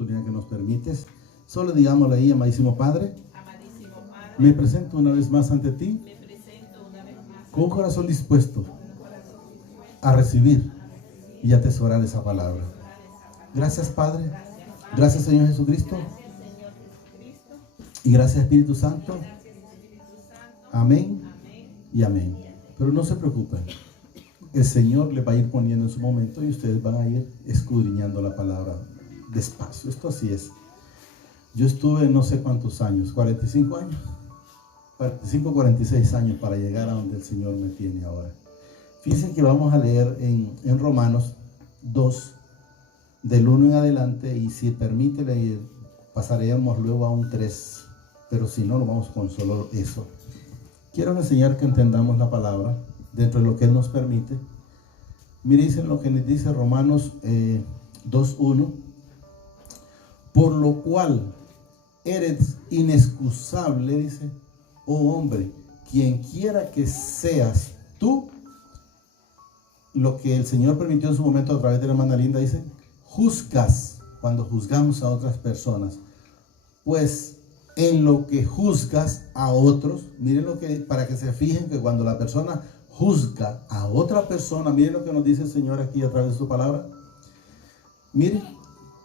oportunidad que nos permites. Solo digámosle ahí, amadísimo Padre, me presento una vez más ante ti, con un corazón dispuesto a recibir y atesorar esa palabra. Gracias, Padre. Gracias, Señor Jesucristo. Y gracias, Espíritu Santo. Amén y amén. Pero no se preocupen. El Señor le va a ir poniendo en su momento y ustedes van a ir escudriñando la palabra despacio. Esto así es. Yo estuve no sé cuántos años, 45 años. 45, 46 años para llegar a donde el Señor me tiene ahora. Fíjense que vamos a leer en Romanos 2, del 1 en adelante, y si permite leer, pasaremos luego a un 3, pero si no, lo vamos con solo eso. Quiero enseñar que entendamos la palabra dentro de lo que Él nos permite. Miren lo que nos dice Romanos 2:1. Por lo cual eres inexcusable, dice, oh hombre, quien quiera que seas tú. Lo que el Señor permitió en su momento a través de la hermana Linda, dice, juzgas cuando juzgamos a otras personas. Pues en lo que juzgas a otros, miren lo que, para que se fijen que cuando la persona juzga a otra persona, miren lo que nos dice el Señor aquí a través de su palabra. Miren,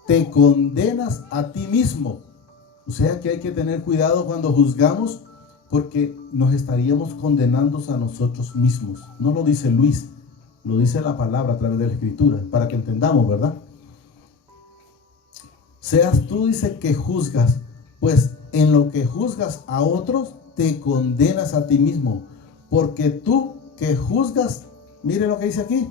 te condenas a ti mismo. O sea que hay que tener cuidado cuando juzgamos, porque nos estaríamos condenando a nosotros mismos. No lo dice Luis, lo dice la palabra a través de la Escritura, para que entendamos, ¿verdad? Seas tú, dice, que juzgas, pues en lo que juzgas a otros, te condenas a ti mismo, porque tú que juzgas, mire lo que dice aquí,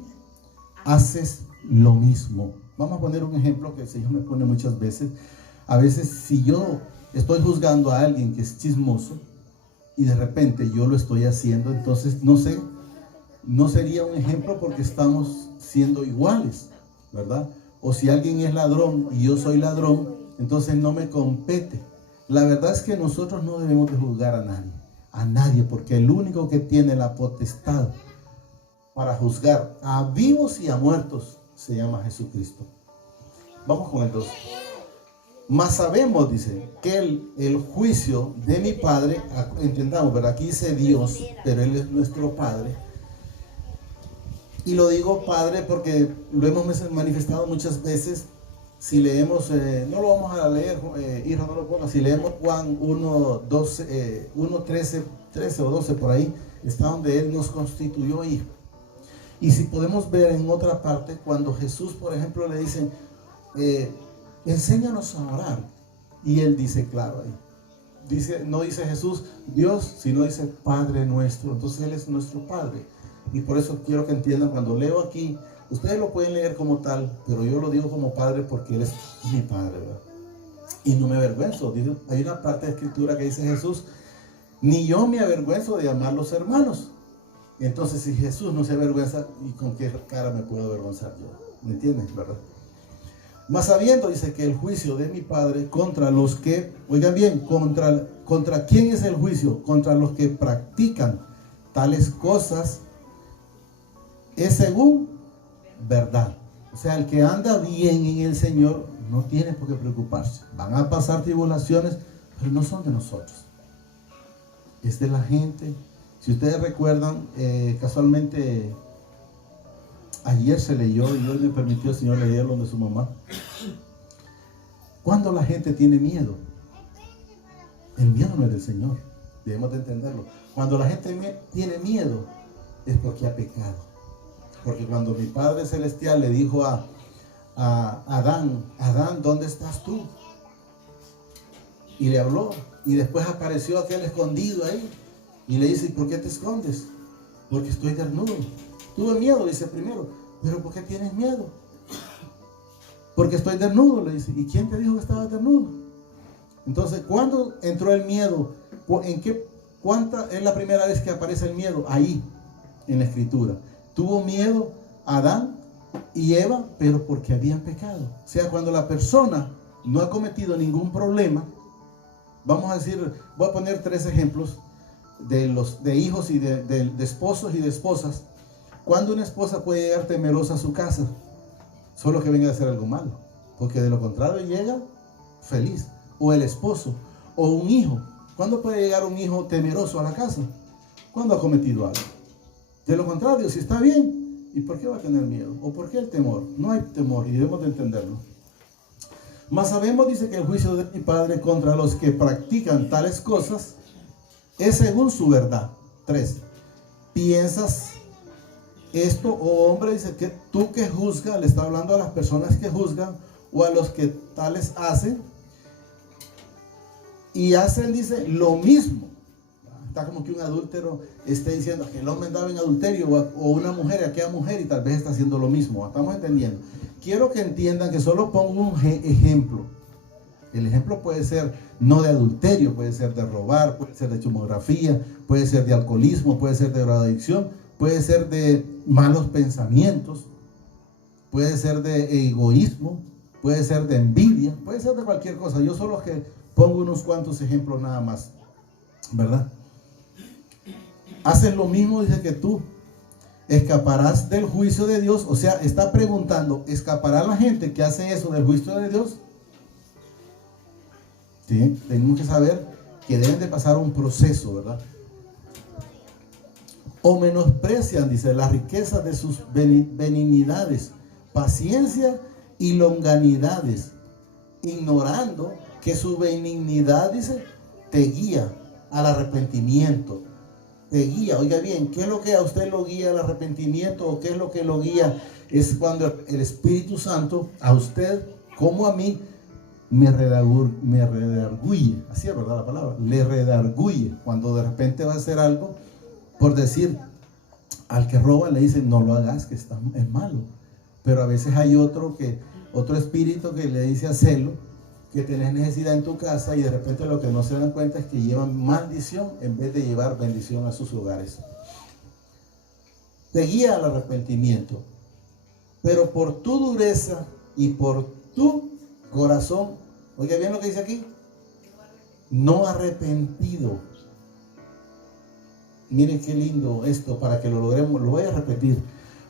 haces lo mismo. Vamos a poner un ejemplo que el Señor me pone muchas veces. A veces si yo estoy juzgando a alguien que es chismoso y de repente yo lo estoy haciendo, entonces no sé, no sería un ejemplo porque estamos siendo iguales, ¿verdad? O si alguien es ladrón y yo soy ladrón, entonces no me compete. La verdad es que nosotros no debemos de juzgar a nadie, porque el único que tiene la potestad para juzgar a vivos y a muertos se llama Jesucristo. Vamos con el 2. Mas sabemos, dice, que el juicio de mi Padre, entendamos, ¿verdad? Aquí dice Dios, pero Él es nuestro Padre. Y lo digo Padre porque lo hemos manifestado muchas veces. Si leemos, no lo vamos a leer, hijo, no lo ponga. Si leemos Juan 1, 12, 1, 13 o 12 por ahí, está donde Él nos constituyó hijo. Y si podemos ver en otra parte, cuando Jesús, por ejemplo, le dicen, enséñanos a orar. Y Él dice, claro, ahí. Dice, no dice Jesús, Dios, sino dice Padre nuestro. Entonces Él es nuestro Padre. Y por eso quiero que entiendan, cuando leo aquí, ustedes lo pueden leer como tal, pero yo lo digo como Padre porque Él es mi Padre, ¿verdad? Y no me avergüenzo. Dice, hay una parte de Escritura que dice Jesús, ni yo me avergüenzo de llamarlos hermanos. Entonces, si Jesús no se avergüenza, ¿y con qué cara me puedo avergonzar yo? ¿Me entiendes, verdad? Mas sabiendo, dice, que el juicio de mi Padre contra los que, oigan bien, contra ¿quién es el juicio? Contra los que practican tales cosas, es según verdad. O sea, el que anda bien en el Señor no tiene por qué preocuparse. Van a pasar tribulaciones, pero no son de nosotros. Es de la gente. Si ustedes recuerdan, casualmente ayer se leyó, y Dios me permitió el Señor leerlo de su mamá. Cuando la gente tiene miedo, el miedo no es del Señor. Debemos de entenderlo. Cuando la gente tiene miedo, es porque ha pecado. Porque cuando mi Padre Celestial le dijo a Adán, Adán, ¿dónde estás tú? Y le habló, y después apareció aquel escondido ahí, y le dice, ¿por qué te escondes? Porque estoy desnudo. Tuve miedo, dice primero, pero ¿por qué tienes miedo? Porque estoy desnudo, le dice. ¿Y quién te dijo que estabas desnudo? Entonces, ¿cuándo entró el miedo? ¿Cuánta es la primera vez que aparece el miedo? Ahí, en la Escritura. Tuvo miedo Adán y Eva, pero porque habían pecado. O sea, cuando la persona no ha cometido ningún problema, vamos a decir, voy a poner 3 ejemplos de hijos y de esposos y de esposas. Cuando una esposa puede llegar temerosa a su casa, solo que venga a hacer algo malo. porque de lo contrario llega feliz. O el esposo, o un hijo. ¿Cuándo puede llegar un hijo temeroso a la casa? Cuando ha cometido algo. De lo contrario, si está bien, ¿y por qué va a tener miedo? ¿O por qué el temor? No hay temor y debemos de entenderlo. Mas sabemos, dice, que el juicio de mi Padre contra los que practican tales cosas es según su verdad. 3. ¿Piensas esto, oh hombre? Dice que tú que juzgas, le está hablando a las personas que juzgan o a los que tales hacen. Y hacen, dice, lo mismo. Está como que un adúltero esté diciendo que el hombre andaba en adulterio o una mujer, aquella mujer, y tal vez está haciendo lo mismo. Estamos entendiendo. Quiero que entiendan que solo pongo un ejemplo. El ejemplo puede ser no de adulterio, puede ser de robar, puede ser de chumografía, puede ser de alcoholismo, puede ser de drogadicción, puede ser de malos pensamientos, puede ser de egoísmo, puede ser de envidia, puede ser de cualquier cosa. Yo solo que pongo unos cuantos ejemplos nada más, ¿verdad? Haces lo mismo, dice, que tú escaparás del juicio de Dios. O sea, está preguntando, ¿escapará la gente que hace eso del juicio de Dios? ¿Sí? Tenemos que saber que deben de pasar un proceso, ¿verdad? O menosprecian, dice, las riquezas de sus benignidades, paciencia y longanimidades, ignorando que su benignidad, dice, te guía al arrepentimiento. Te guía. Oiga bien, ¿qué es lo que a usted lo guía al arrepentimiento? ¿O qué es lo que lo guía? Es cuando el Espíritu Santo a usted como a mí me redarguye. Así es, ¿verdad la palabra? Le redarguye. Cuando de repente va a hacer algo, por decir, al que roba le dice, no lo hagas, que es malo. Pero a veces hay otro espíritu que le dice, hacelo, que tenés necesidad en tu casa, y de repente lo que no se dan cuenta es que llevan maldición en vez de llevar bendición a sus hogares. Te guía al arrepentimiento, pero por tu dureza y por tu corazón, oiga bien lo que dice aquí, no arrepentido. Miren qué lindo esto, para que lo logremos, lo voy a repetir.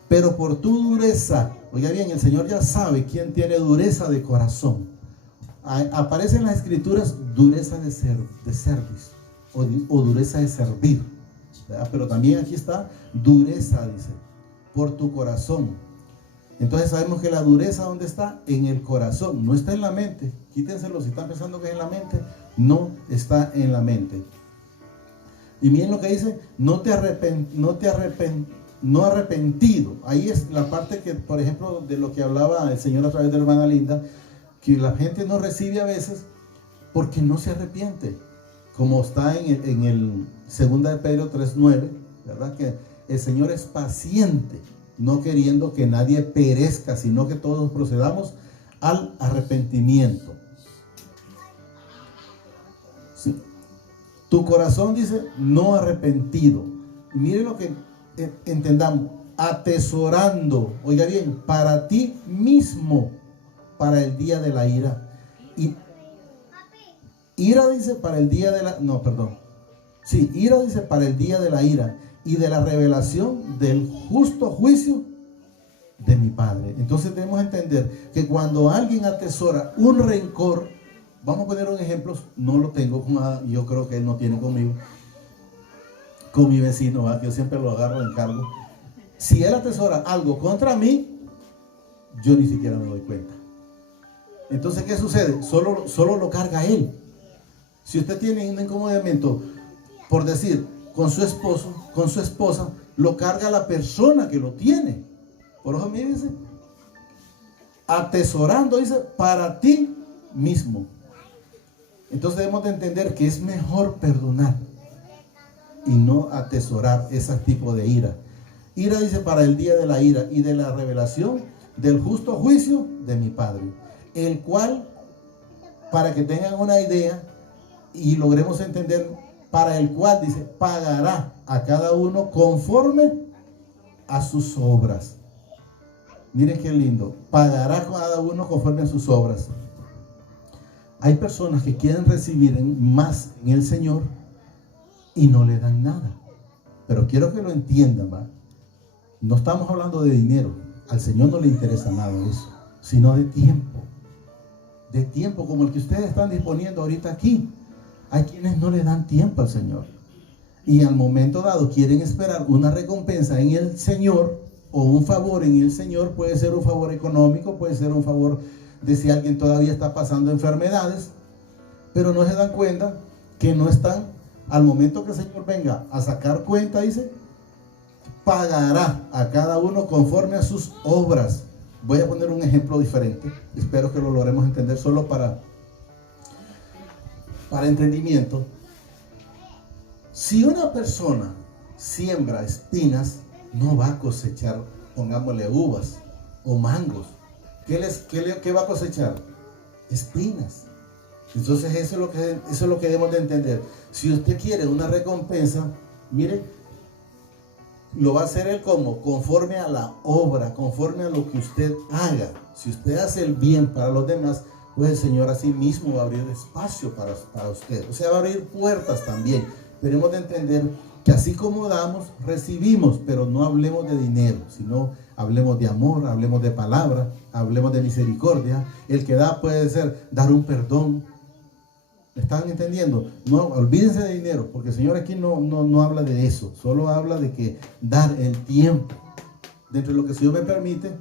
Pero por tu dureza, oiga bien, el Señor ya sabe quién tiene dureza de corazón. Aparece en las escrituras dureza de servir o dureza de servir, ¿verdad? Pero también aquí está dureza, dice, por tu corazón. Entonces sabemos que la dureza, ¿dónde está? En el corazón, no está en la mente. Quítenselo si están pensando que es en la mente. No está en la mente. Y miren lo que dice, no arrepentido. Ahí es la parte que, por ejemplo, de lo que hablaba el Señor a través de la hermana Linda, que la gente no recibe a veces porque no se arrepiente, como está en el 2 de Pedro 3:9, ¿verdad? Que el Señor es paciente, no queriendo que nadie perezca, sino que todos procedamos al arrepentimiento. ¿Sí? Tu corazón, dice, no arrepentido. Y mire lo que entendamos, atesorando, oiga bien, para ti mismo, para el día de la ira. Y ira, dice, para el día de la... No, perdón. Sí, ira, dice, para el día de la ira y de la revelación del justo juicio de mi Padre. Entonces debemos entender que cuando alguien atesora un rencor, vamos a poner un ejemplo, no lo tengo, yo creo que él no tiene conmigo, con mi vecino, ¿verdad? Yo siempre lo agarro en cargo. Si él atesora algo contra mí, yo ni siquiera me doy cuenta. Entonces, ¿qué sucede? Solo lo carga él. Si usted tiene un incomodamiento, por decir, con su esposo, con su esposa, lo carga la persona que lo tiene. Por eso me dice, atesorando, dice, para ti mismo. Entonces debemos de entender que es mejor perdonar y no atesorar ese tipo de ira. Ira, dice, para el día de la ira y de la revelación del justo juicio de mi Padre, el cual, para que tengan una idea y logremos entender, para el cual, dice, pagará a cada uno conforme a sus obras. Miren qué lindo, pagará a cada uno conforme a sus obras. Hay personas que quieren recibir más en el Señor y no le dan nada. Pero quiero que lo entiendan, ¿va? No estamos hablando de dinero. Al Señor no le interesa nada de eso, sino de tiempo. de tiempo como el que ustedes están disponiendo ahorita aquí. Hay quienes no le dan tiempo al Señor. Y al momento dado quieren esperar una recompensa en el Señor o un favor en el Señor. Puede ser un favor económico, puede ser un favor de si alguien todavía está pasando enfermedades, pero no se dan cuenta que no están, al momento que el Señor venga a sacar cuenta, dice, pagará a cada uno conforme a sus obras. Voy a poner un ejemplo diferente, espero que lo logremos entender solo para entendimiento. Si una persona siembra espinas, no va a cosechar, pongámosle, uvas o mangos. ¿Qué va a cosechar? Espinas. Entonces eso es lo que debemos de entender. Si usted quiere una recompensa, mire, lo va a hacer él como, conforme a la obra, conforme a lo que usted haga. Si usted hace el bien para los demás, pues el Señor así mismo va a abrir espacio para usted. O sea, va a abrir puertas también. Debemos de entender que así como damos, recibimos, pero no hablemos de dinero, sino hablemos de amor, hablemos de palabra, hablemos de misericordia. El que da puede ser dar un perdón. ¿Me están entendiendo? No, olvídense de dinero, porque el Señor aquí no habla de eso, solo habla de que dar el tiempo. Dentro de lo que el Señor me permite,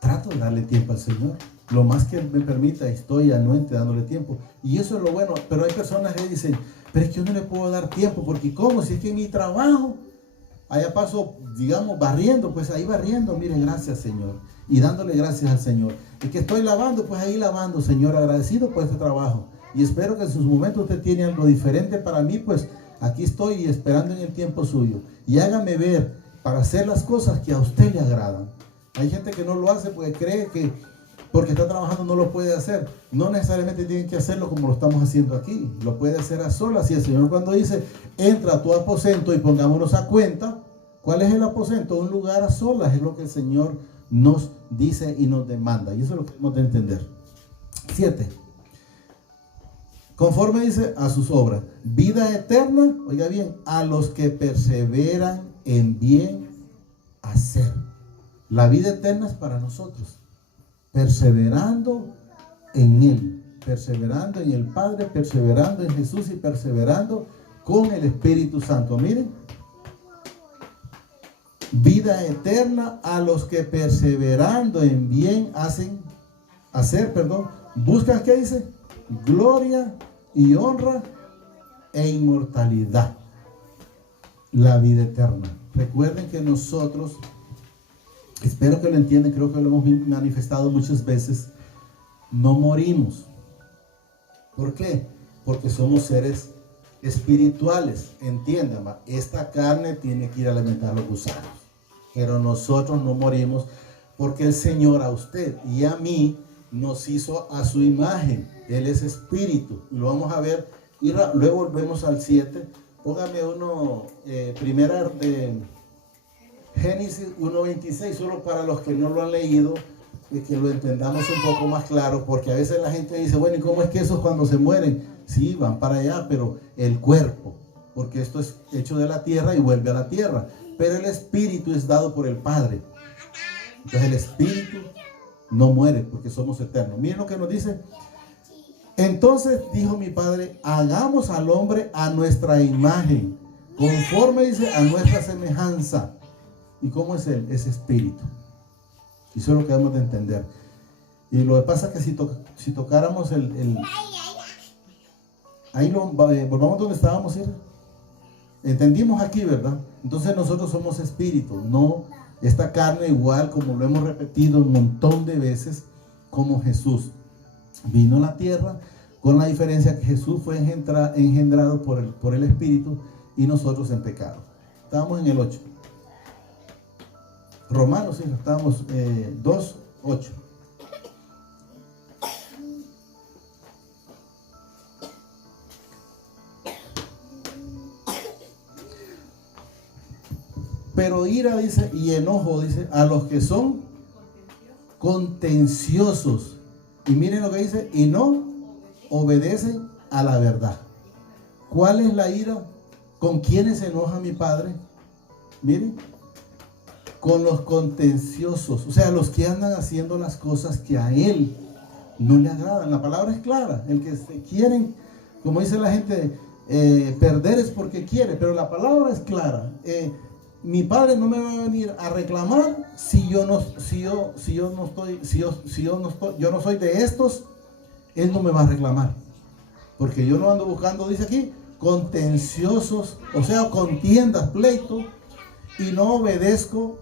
trato de darle tiempo al Señor. Lo más que me permita, estoy anuente dándole tiempo. Y eso es lo bueno. Pero hay personas que dicen, pero es que yo no le puedo dar tiempo, porque ¿cómo? Si es que en mi trabajo, allá paso, digamos, barriendo, pues ahí barriendo, miren, gracias Señor. Y dándole gracias al Señor. Y que estoy lavando, pues ahí lavando, Señor, agradecido por este trabajo. Y espero que en sus momentos usted tiene algo diferente para mí, pues aquí estoy esperando en el tiempo suyo. Y hágame ver para hacer las cosas que a usted le agradan. Hay gente que no lo hace porque cree que porque está trabajando no lo puede hacer. No necesariamente tienen que hacerlo como lo estamos haciendo aquí. Lo puede hacer a solas. Y el Señor cuando dice, entra a tu aposento y pongámonos a cuenta, ¿cuál es el aposento? Un lugar a solas. Es lo que el Señor nos dice y nos demanda. Y eso es lo que tenemos de entender. 7. Conforme dice a sus obras. Vida eterna, oiga bien, a los que perseveran en bien hacer. La vida eterna es para nosotros. Perseverando en Él, perseverando en el Padre, perseverando en Jesús y perseverando con el Espíritu Santo. Miren, vida eterna a los que perseverando en bien buscan, ¿qué dice? Gloria y honra e inmortalidad. La vida eterna. Recuerden que nosotros, espero que lo entiendan, creo que lo hemos manifestado muchas veces, no morimos. ¿Por qué? Porque somos seres espirituales. Entiendan, esta carne tiene que ir a alimentar a los gusanos, pero nosotros no morimos porque el Señor a usted y a mí nos hizo a su imagen. Él es espíritu. Lo vamos a ver. Y luego volvemos al 7. Póngame uno, primera de Génesis 1:26, solo para los que no lo han leído, y que lo entendamos un poco más claro, porque a veces la gente dice, bueno, ¿y cómo es que esos cuando se mueren? Sí, van para allá, pero el cuerpo, porque esto es hecho de la tierra y vuelve a la tierra, pero el espíritu es dado por el Padre. Entonces el espíritu no muere, porque somos eternos. Miren lo que nos dice. Entonces dijo mi Padre, hagamos al hombre a nuestra imagen, conforme, dice, a nuestra semejanza. ¿Y cómo es Él? Es espíritu. Y eso es lo que debemos de entender. Y lo que pasa es que si tocáramos ahí volvamos donde estábamos, ¿sí? Entendimos aquí, ¿verdad? Entonces nosotros somos espíritu, no esta carne, igual como lo hemos repetido un montón de veces, como Jesús vino a la tierra, con la diferencia que Jesús fue engendrado por el Espíritu y nosotros en pecado. Estábamos en el 8. Romanos, sí, estábamos 2:8. Pero ira, dice, y enojo, dice, a los que son contenciosos. Y miren lo que dice, y no obedecen a la verdad. ¿Cuál es la ira? ¿Con quiénes se enoja mi Padre? Miren, con los contenciosos, o sea, los que andan haciendo las cosas que a Él no le agradan. La palabra es clara. El que se quieren, como dice la gente, perder es porque quiere, pero la palabra es clara. Mi padre no me va a venir a reclamar si yo no soy de estos. Él no me va a reclamar, porque yo no ando buscando, dice aquí, contenciosos, o sea, contiendas, pleitos, y no obedezco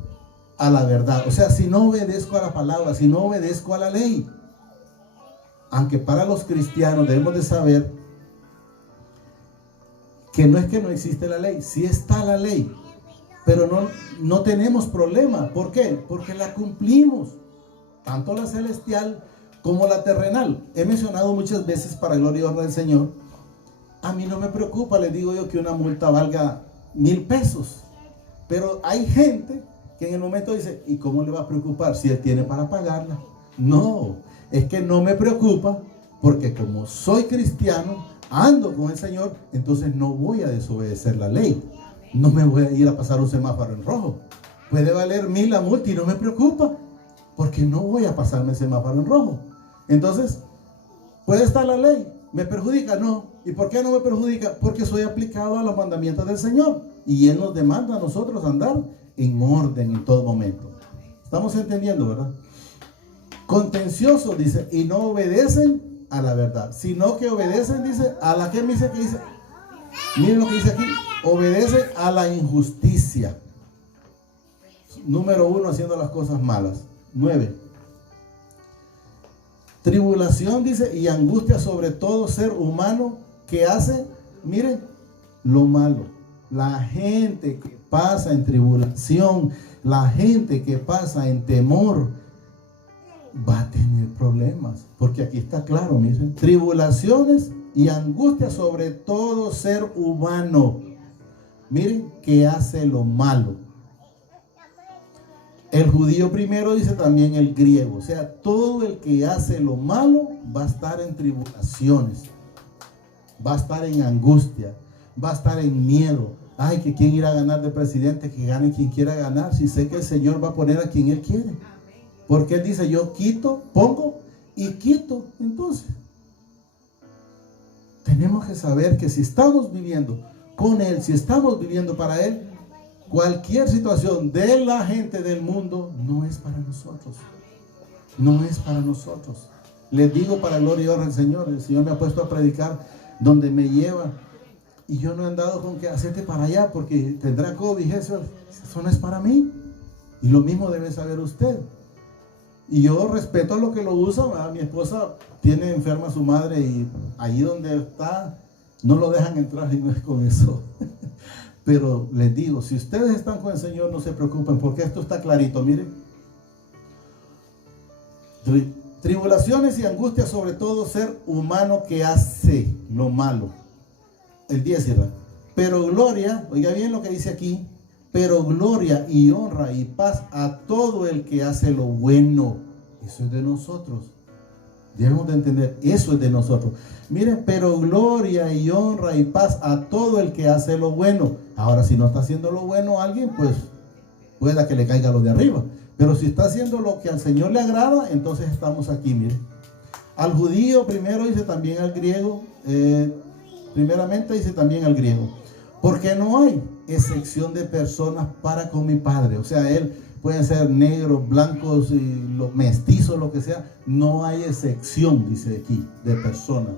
a la verdad. O sea, si no obedezco a la palabra, si no obedezco a la ley. Aunque para los cristianos debemos de saber que no es que no existe la ley, sí está la ley, pero no tenemos problema. ¿Por qué? Porque la cumplimos, tanto la celestial como la terrenal. He mencionado muchas veces, para gloria y honra del Señor, a mí no me preocupa, les digo yo, que una multa valga 1,000 pesos. Pero hay gente que en el momento dice, ¿y cómo le va a preocupar si él tiene para pagarla? No, es que no me preocupa, porque como soy cristiano, ando con el Señor, entonces no voy a desobedecer la ley. No me voy a ir a pasar un semáforo en rojo. Puede valer 1,000 la multa y no me preocupa, porque no voy a pasarme el semáforo en rojo. Entonces, puede estar la ley. ¿Me perjudica? No. ¿Y por qué no me perjudica? Porque soy aplicado a los mandamientos del Señor. Y Él nos demanda a nosotros andar en orden en todo momento. Estamos entendiendo, ¿verdad? Contencioso, dice, y no obedecen a la verdad, sino que obedecen, dice, a la que me dice que dice. Miren lo que dice aquí. Obedecen a la injusticia. Número 1, haciendo las cosas malas. 9. Tribulación, dice, y angustia sobre todo ser humano que hace, miren, lo malo. La gente que pasa en tribulación, la gente que pasa en temor, va a tener problemas. Porque aquí está claro, miren, tribulaciones y angustia sobre todo ser humano. Miren, que hace lo malo. El judío primero, dice también el griego. O sea, todo el que hace lo malo va a estar en tribulaciones, va a estar en angustia, va a estar en miedo. Ay, que quién irá a ganar de presidente, que gane quien quiera ganar, si sé que el Señor va a poner a quien Él quiere. Porque Él dice, yo quito, pongo y quito. Entonces, tenemos que saber que si estamos viviendo con Él, si estamos viviendo para Él, cualquier situación de la gente del mundo no es para nosotros. No es para nosotros. Les digo, para gloria y honra del Señor. El Señor me ha puesto a predicar donde me lleva. Y yo no he andado con que hacerte para allá porque tendrá COVID. Eso no es para mí. Y lo mismo debe saber usted. Y yo respeto a lo que lo usa. Mi esposa tiene enferma a su madre y allí donde está no lo dejan entrar y no es con eso. Pero les digo, si ustedes están con el Señor, no se preocupen, porque esto está clarito, miren. Tribulaciones y angustias sobre todo ser humano que hace lo malo. El 10 cierra. Pero gloria, oiga bien lo que dice aquí, pero gloria y honra y paz a todo el que hace lo bueno. Eso es de nosotros. Debemos de entender, eso es de nosotros. Miren, pero gloria y honra y paz a todo el que hace lo bueno. Ahora, si no está haciendo lo bueno a alguien, pues pueda que le caiga lo de arriba. Pero si está haciendo lo que al Señor le agrada, entonces estamos aquí, miren. Al judío primero, dice también al griego. Primeramente dice también al griego. Porque no hay excepción de personas para con mi Padre. O sea, Él pueden ser negros, blancos, mestizos, lo que sea. No hay excepción, dice aquí, de personas.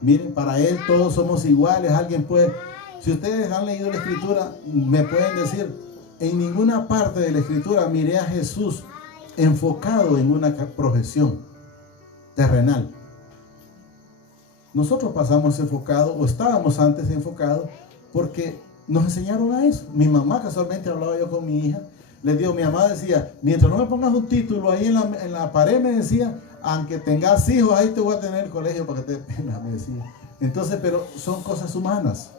Miren, para Él todos somos iguales. Alguien puede, si ustedes han leído la Escritura, me pueden decir, en ninguna parte de la Escritura miré a Jesús enfocado en una profesión terrenal. Nosotros pasamos enfocado, o estábamos antes enfocados, porque nos enseñaron a eso. Mi mamá, casualmente hablaba yo con mi hija, les digo, mi mamá decía, mientras no me pongas un título ahí en la pared, me decía, aunque tengas hijos, ahí te voy a tener el colegio para que te dé pena, me decía. Entonces, pero son cosas humanas.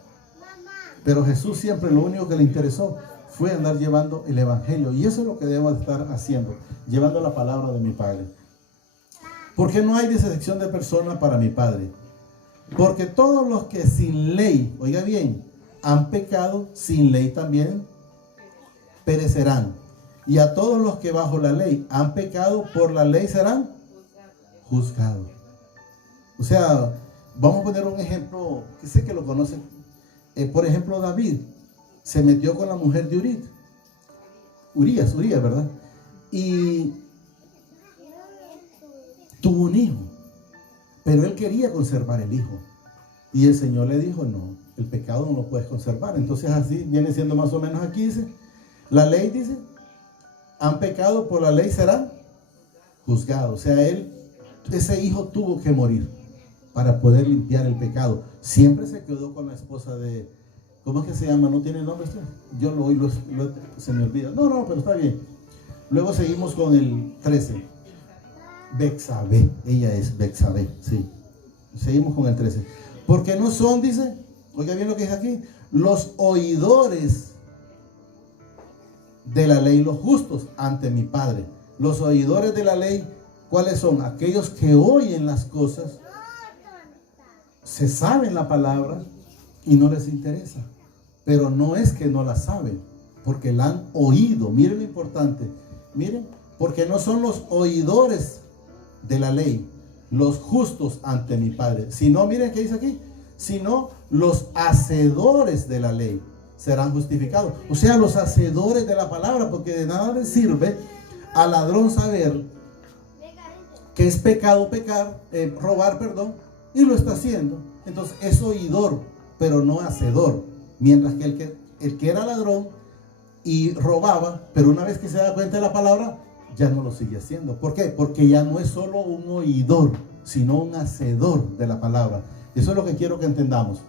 Pero Jesús siempre lo único que le interesó fue andar llevando el evangelio. Y eso es lo que debemos estar haciendo, llevando la palabra de mi Padre. Porque no hay disección de persona para mi Padre. Porque todos los que sin ley, oiga bien, han pecado, sin ley también perecerán. Y a todos los que bajo la ley han pecado, por la ley serán juzgado. O sea, vamos a poner un ejemplo que sé que lo conocen. Por ejemplo, David se metió con la mujer de Urías, ¿verdad? Y tuvo un hijo, pero él quería conservar el hijo. Y el Señor le dijo, no, el pecado no lo puedes conservar. Entonces así viene siendo más o menos aquí, dice, la ley dice, han pecado, por la ley serán juzgados. O sea, ese hijo tuvo que morir para poder limpiar el pecado. Siempre se quedó con la esposa de, ¿cómo es que se llama? ¿No tiene nombre usted? Yo lo oí, se me olvida. No, pero está bien. Luego seguimos con el 13. Betsabé, ella es Betsabé, sí. Seguimos con el 13. Porque no son, dice, oiga bien lo que dice aquí, los oidores de la ley, los justos ante mi Padre. Los oidores de la ley, ¿cuáles son? Aquellos que oyen las cosas, se saben la palabra y no les interesa. Pero no es que no la saben, porque la han oído. Miren lo importante. Miren, porque no son los oidores de la ley, los justos ante mi Padre, sino, miren qué dice aquí, sino los hacedores de la ley serán justificados. O sea, los hacedores de la palabra, porque de nada le sirve al ladrón saber que es pecado robar, y lo está haciendo. Entonces es oidor, pero no hacedor. Mientras que el que era ladrón y robaba, pero una vez que se da cuenta de la palabra, ya no lo sigue haciendo. ¿Por qué? Porque ya no es solo un oidor, sino un hacedor de la palabra. Eso es lo que quiero que entendamos.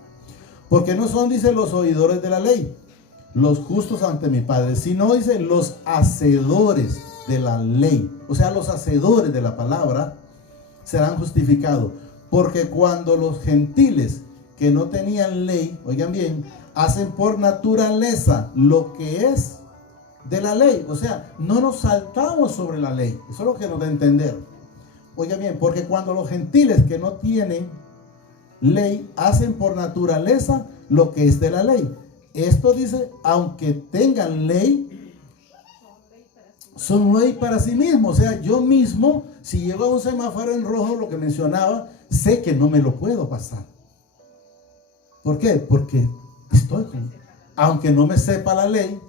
Porque no son, dice, los oidores de la ley, los justos ante mi Padre, sino, dice, los hacedores de la ley. O sea, los hacedores de la palabra serán justificados. Porque cuando los gentiles que no tenían ley, oigan bien, hacen por naturaleza lo que es de la ley. O sea, no nos saltamos sobre la ley. Eso es lo que nos da a entender. Oigan bien, porque cuando los gentiles que no tienen ley hacen por naturaleza lo que es de la ley. Esto dice, aunque tengan ley, son ley para sí mismos. O sea, yo mismo, si llego a un semáforo en rojo, lo que mencionaba, sé que no me lo puedo pasar. ¿Por qué? Porque aunque no me sepa la ley,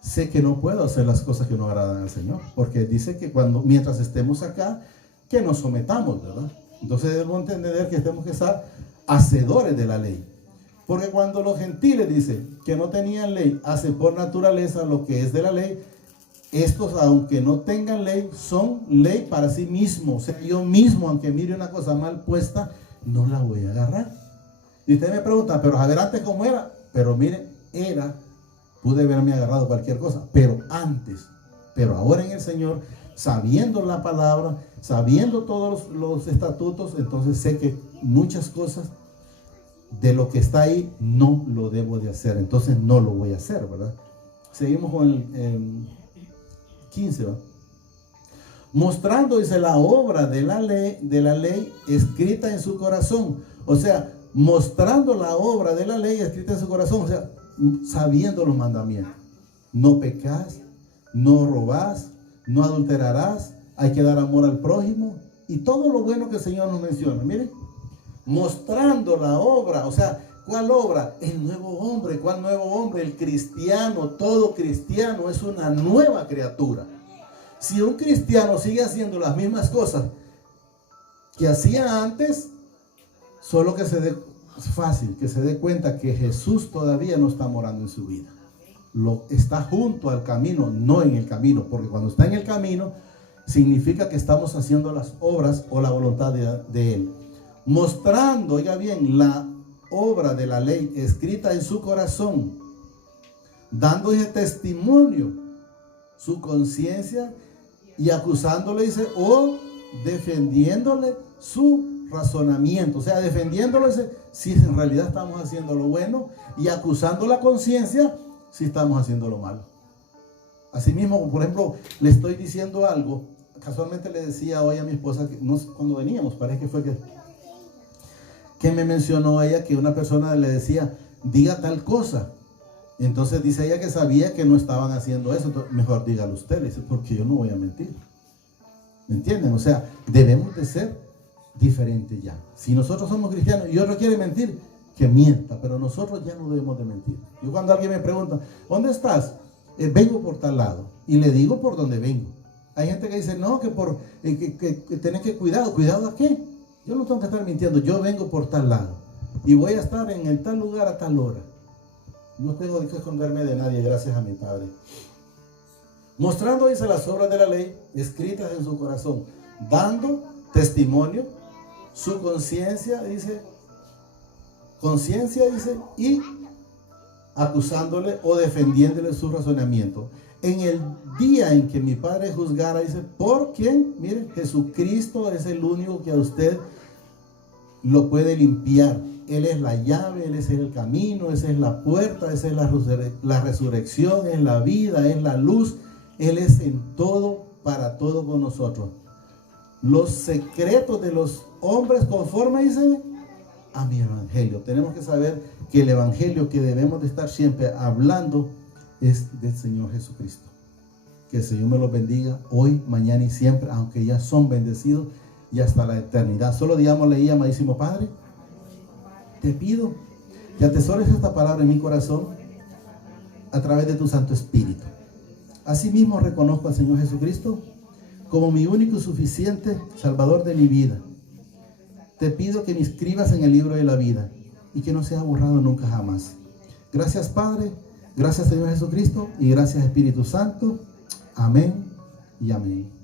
sé que no puedo hacer las cosas que no agradan al Señor. Porque dice que mientras estemos acá, que nos sometamos, ¿verdad? Entonces debemos entender que tenemos que estar hacedores de la ley. Porque cuando los gentiles, dice, que no tenían ley, hacen por naturaleza lo que es de la ley, estos, aunque no tengan ley, son ley para sí mismos. O sea, yo mismo, aunque mire una cosa mal puesta, no la voy a agarrar. Y usted me pregunta, pero a ver antes cómo era. Pero mire, pude haberme agarrado cualquier cosa, pero antes. Pero ahora en el Señor, sabiendo la palabra, sabiendo todos los estatutos, entonces sé que muchas cosas de lo que está ahí no lo debo de hacer. Entonces no lo voy a hacer, ¿verdad? Seguimos con el 15, ¿va? Mostrando, dice, la obra de la ley escrita en su corazón. O sea, mostrando la obra de la ley escrita en su corazón. O sea, sabiendo los mandamientos. No pecás, no robás, no adulterarás, hay que dar amor al prójimo y todo lo bueno que el Señor nos menciona. Miren, mostrando la obra. O sea, ¿cuál obra? El nuevo hombre. ¿Cuál nuevo hombre? El cristiano. Todo cristiano es una nueva criatura. Si un cristiano sigue haciendo las mismas cosas que hacía antes, solo que es fácil que se dé cuenta que Jesús todavía no está morando en su vida. Está junto al camino, no en el camino, porque cuando está en el camino significa que estamos haciendo las obras o la voluntad de Él. Mostrando, oiga bien, la obra de la ley escrita en su corazón, dando ese testimonio, su conciencia, y acusándole, dice, o defendiéndole su razonamiento. O sea, defendiéndole si en realidad estamos haciendo lo bueno, y acusando la conciencia si estamos haciendo lo malo. Asimismo, por ejemplo, le estoy diciendo algo. Casualmente le decía hoy a mi esposa, cuando veníamos, parece que fue que me mencionó ella que una persona le decía, diga tal cosa. Entonces dice ella que sabía que no estaban haciendo eso. Entonces, mejor dígalo usted, dice, porque yo no voy a mentir. ¿Me entienden? O sea, debemos de ser diferente ya. Si nosotros somos cristianos y otro quiere mentir, que mienta, pero nosotros ya no debemos de mentir. Yo cuando alguien me pregunta, ¿dónde estás? Vengo por tal lado, y le digo por dónde vengo. Hay gente que dice, no, que tenés que ¿cuidado a qué? Yo no tengo que estar mintiendo, yo vengo por tal lado, y voy a estar en el tal lugar a tal hora. No tengo que esconderme de nadie, gracias a mi Padre. Mostrando, dice, las obras de la ley escritas en su corazón, dando testimonio, su conciencia, dice, y acusándole o defendiéndole su razonamiento. En el día en que mi Padre juzgara, dice, ¿por quién? Mire, Jesucristo es el único que a usted lo puede limpiar. Él es la llave, Él es el camino, esa es la puerta, esa es la resurrección, es la vida, es la luz. Él es en todo, para todo con nosotros. Los secretos de los hombres conforme, dice, a mi evangelio. Tenemos que saber que el evangelio que debemos de estar siempre hablando es del Señor Jesucristo. Que el Señor me los bendiga hoy, mañana y siempre, aunque ya son bendecidos y hasta la eternidad. Solo digámosle ahí, amadísimo Padre, te pido que atesores esta palabra en mi corazón a través de tu Santo Espíritu. Asimismo reconozco al Señor Jesucristo como mi único y suficiente Salvador de mi vida. Te pido que me inscribas en el libro de la vida y que no sea borrado nunca jamás. Gracias, Padre. Gracias, Señor Jesucristo. Y gracias, Espíritu Santo. Amén y amén.